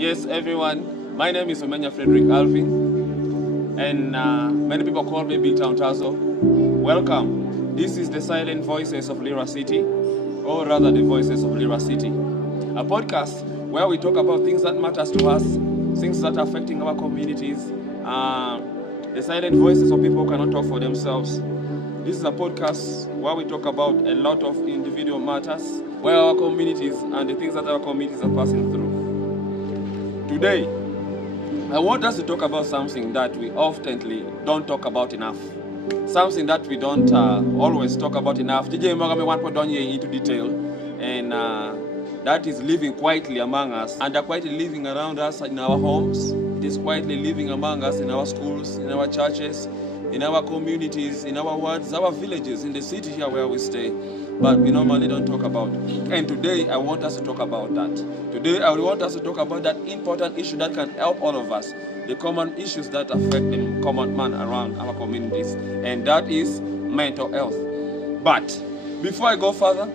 Yes, everyone. My name is Omenya Frederick Alvin, and many people call me Big Town Tazo. Welcome. This is the Silent Voices of Lira City, or rather the Voices of Lira City, a podcast where we talk about things that matters to us, things that are affecting our communities, the silent voices of people who cannot talk for themselves. This is a podcast where we talk about a lot of individual matters, where our communities and the things that our communities are passing through. Today, I want us to talk about something that we often don't talk about enough. Something that we don't always talk about enough. DJ Mogame want to go into detail, and that is living quietly among us, and quietly living around us in our homes. It is quietly living among us in our schools, in our churches, in our communities, in our wards, our villages, in the city here where we stay. But we normally don't talk about. And today I want us to talk about that. Today I want us to talk about that important issue that can help all of us, the common issues that affect the common man around our communities, and that is mental health. But before I go further,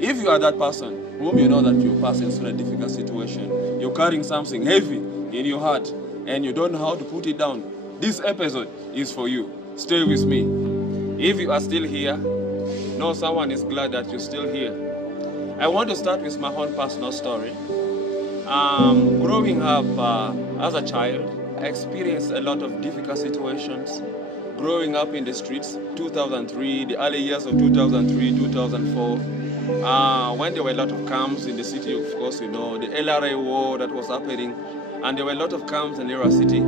if you are that person whom you know that you're passing through a difficult situation, you're carrying something heavy in your heart and you don't know how to put it down, this episode is for you. Stay with me. If you are still here, know someone is glad that you're still here. I want to start with my own personal story. Growing up as a child, I experienced a lot of difficult situations. Growing up in the streets, 2003, the early years of 2003, 2004, when there were a lot of camps in the city, of course, you know, the LRA war that was happening, and there were a lot of camps in Lira City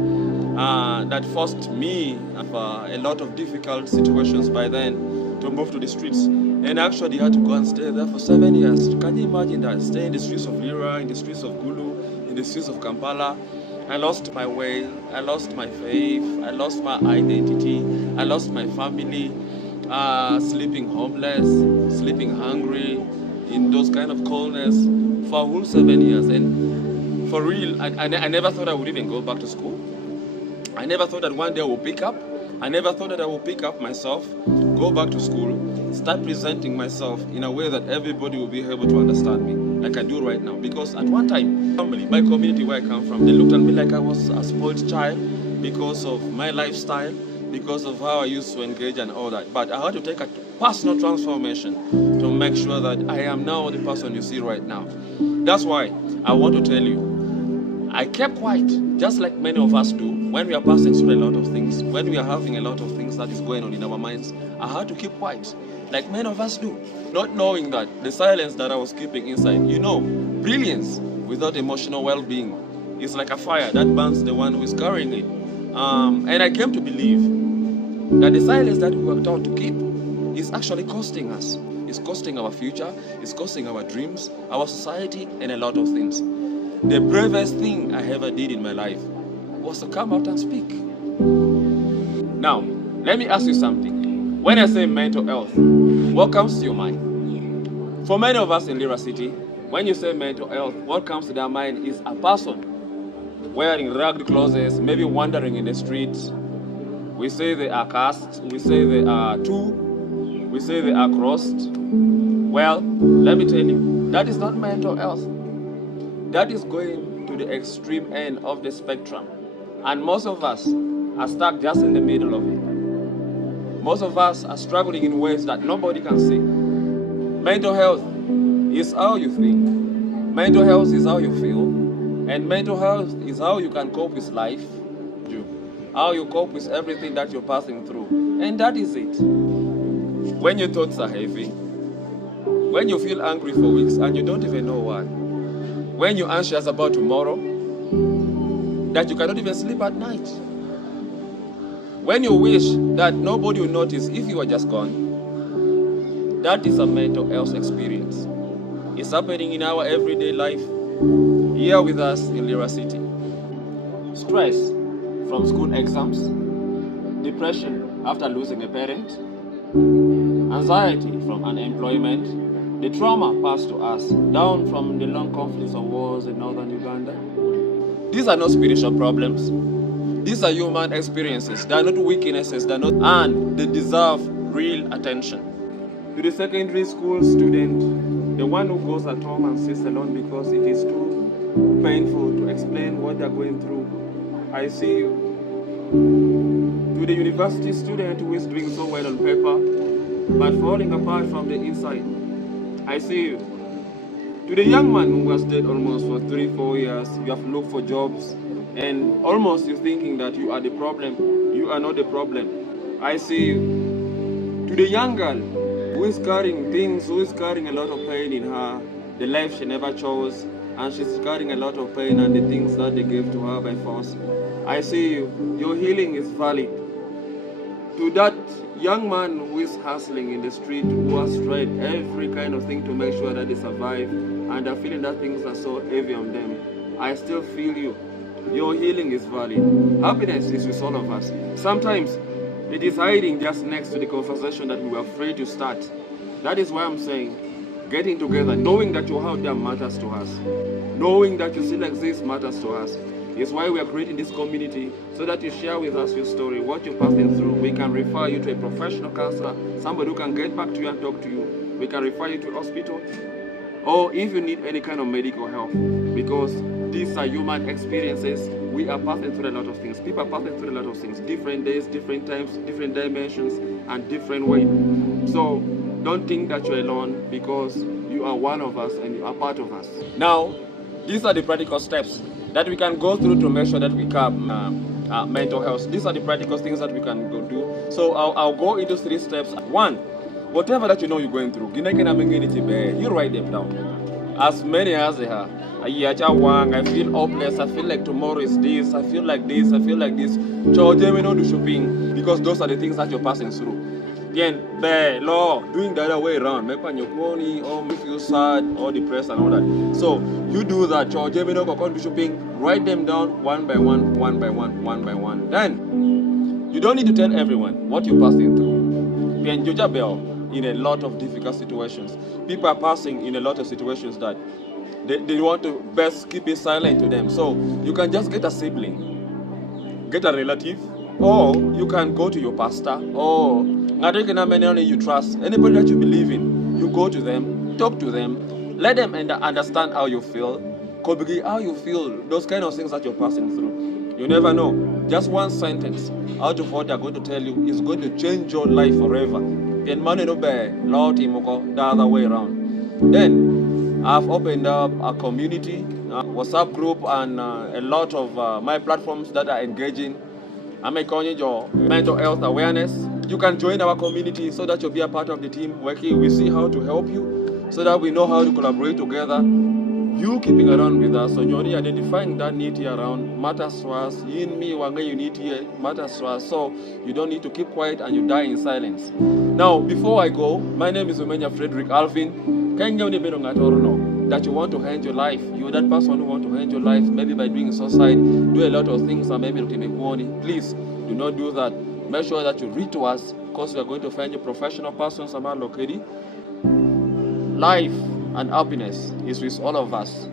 that forced me a lot of difficult situations by then to move to the streets, and actually had to go and stay there for 7 years. Can you imagine that? Stay in the streets of Lira, in the streets of Gulu, in the streets of Kampala. I lost my way, I lost my faith, I lost my identity, I lost my family, sleeping homeless, sleeping hungry, in those kind of coldness for a whole 7 years. And for real, I never thought I would even go back to school. I never thought that one day I would pick up. I never thought that I would pick up myself, go back to school, start presenting myself in a way that everybody will be able to understand me, like I do right now. Because at one time, family, my community where I come from, they looked at me like I was a spoiled child because of my lifestyle, because of how I used to engage and all that. But I had to take a personal transformation to make sure that I am now the person you see right now. That's why I want to tell you, I kept quiet, just like many of us do, when we are passing through a lot of things, when we are having a lot of things that is going on in our minds. I had to keep quiet, like many of us do, not knowing that the silence that I was keeping inside, you know, brilliance without emotional well-being is like a fire that burns the one who is carrying it. And I came to believe that the silence that we were taught to keep is actually costing us. It's costing our future, it's costing our dreams, our society, and a lot of things. The bravest thing I ever did in my life was to come out and speak. Now, let me ask you something. When I say mental health, what comes to your mind? For many of us in Lira City, when you say mental health, what comes to their mind is a person wearing ragged clothes, maybe wandering in the streets. We say they are cursed, we say they are two, we say they are crossed. Well, let me tell you, that is not mental health. That is going to the extreme end of the spectrum. And most of us are stuck just in the middle of it. Most of us are struggling in ways that nobody can see. Mental health is how you think. Mental health is how you feel. And mental health is how you can cope with life. How you cope with everything that you're passing through. And that is it. When your thoughts are heavy, when you feel angry for weeks and you don't even know why, when you're anxious about tomorrow, that you cannot even sleep at night, when you wish that nobody will notice if you are just gone, that is a mental health experience. It's happening in our everyday life, here with us in Lira City. Stress from school exams, depression after losing a parent, anxiety from unemployment, the trauma passed to us down from the long conflicts of wars in northern Uganda. These are not spiritual problems. These are human experiences. They are not weaknesses. And they deserve real attention. To the secondary school student, the one who goes at home and sits alone because it is too painful to explain what they're going through. I see you. To the university student who is doing so well on paper, but falling apart from the inside, I see you. To the young man who has stayed almost for 3-4 years, you have looked for jobs, and almost you're thinking that you are the problem. You are not the problem. I see you. To the young girl who is carrying things, who is carrying a lot of pain in her, the life she never chose, and she's carrying a lot of pain and the things that they gave to her by force. I see you. Your healing is valid. To that young man who is hustling in the street, who has tried every kind of thing to make sure that they survive, and are feeling that things are so heavy on them, I still feel you. Your healing is valid. Happiness is with all of us. Sometimes it is hiding just next to the conversation that we were afraid to start. That is why I'm saying, getting together, knowing that you're out there matters to us. Knowing that you still exist matters to us. It's why we are creating this community, so that you share with us your story, what you're passing through. We can refer you to a professional counselor, somebody who can get back to you and talk to you. We can refer you to a hospital, or if you need any kind of medical help, because these are human experiences. We are passing through a lot of things. People are passing through a lot of things. Different days, different times, different dimensions, and different ways. So don't think that you're alone, because you are one of us and you are part of us. Now, these are the practical steps that we can go through to make sure that we curb mental health. These are the practical things that we can go do. So I'll go into 3 steps. 1, whatever that you know you're going through, you write them down. As many as they are. I feel hopeless, I feel like tomorrow is this, I feel like this, I feel like this. Do shopping, because those are the things that you're passing through. Again, doing the other way around, make money, or make you sad or depressed and all that. So you do that, do shopping, write them down one by one, one by one, one by one. Then you don't need to tell everyone what you're passing through. In a lot of difficult situations, people are passing in a lot of situations that they want to best keep it silent to them. So you can just get a sibling, get a relative, or you can go to your pastor, or anybody you trust, anybody that you believe in. You go to them, talk to them, let them understand how you feel, how you feel, those kind of things that you're passing through. You never know. Just one sentence out of what they're going to tell you is going to change your life forever. And money no bear, Lord the other way around. Then I've opened up a community, WhatsApp group, and a lot of my platforms that are engaging. I'm encouraging your mental health awareness. You can join our community so that you'll be a part of the team working. We see how to help you, so that we know how to collaborate together. You keeping around with us, so you're identifying that need here around matters to us. In me, one you need here matters to us. So you don't need to keep quiet and you die in silence. Now, before I go, my name is Umenya Frederick Alvin. Can you know that you want to end your life? You're that person who want to end your life, maybe by doing suicide, do a lot of things, and maybe to make money. Please do not do that. Make sure that you read to us, because we are going to find you professional persons about located. Life and happiness is with all of us.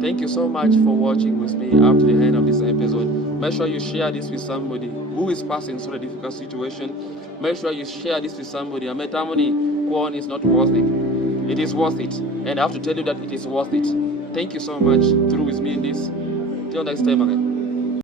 Thank you so much for watching with me up to the end of this episode. Make sure you share this with somebody who is passing through a difficult situation. Make sure you share this with somebody. Kwon is not worth it. It is worth it. And I have to tell you that it is worth it. Thank you so much through with me in this. Till next time again.